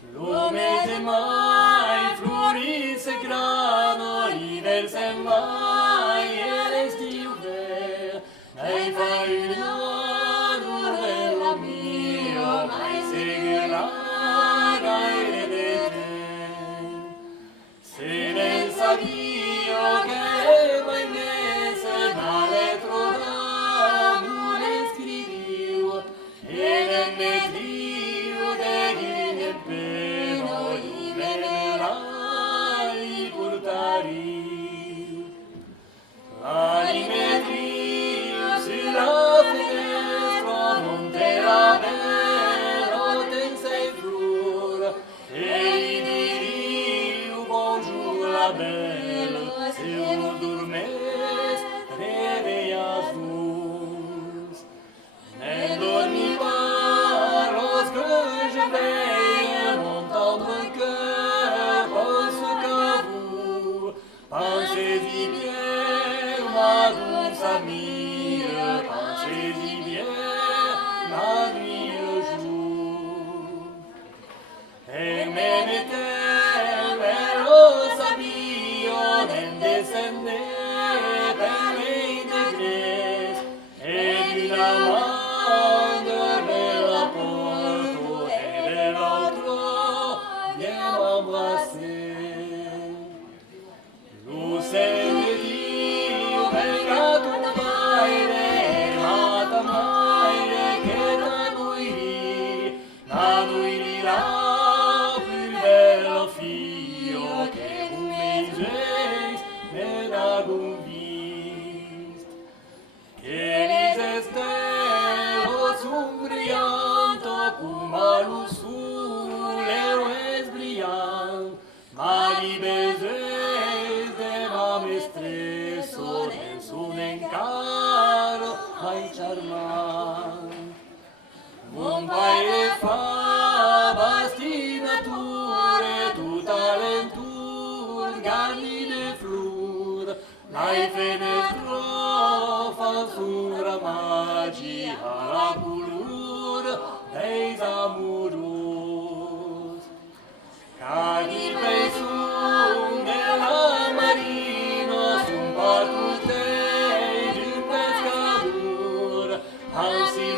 Lume de mai, floris e grano, l'hiver s'en va e l'estiu ver. Mai fa un anno dello mio, mai seguirà gaire de te. Se ne sabio che mai mese dall'etro ramo l'escriviu, e ne metriu de gine peno, ime nell'ali portariu. L'ali metriu sulla finestra, monte la bella, tense in flor, e gli diriu bonjour la belle, se vous dormez, réveillez vous. Ne dormis pas lorsque je veille, mon tendre cœur pense qu'à vous. Pensez-y bien, ma douce amie, pensez-y bien, la nuit et le jour. E me mettevo e lo sabio nel descende per le degres e di la mano per la porta e dell'altro viene m'embrasser. Lo sente Dio venga tu maire e mata maire che da noi la più bello figlio che un mese ne l'abbiamo visto. Che lise stelle son brillanto come lo sole es brillant, ma li beses de ma mestresso nel son encaro mai charmant. Mon paese fa bastinature, tutta l'entour, garni de flor, lai fenestro fan son ramaggi alla couleur des amoureux. Car il peison de la marina son pas tutte d'un pescador, ainsi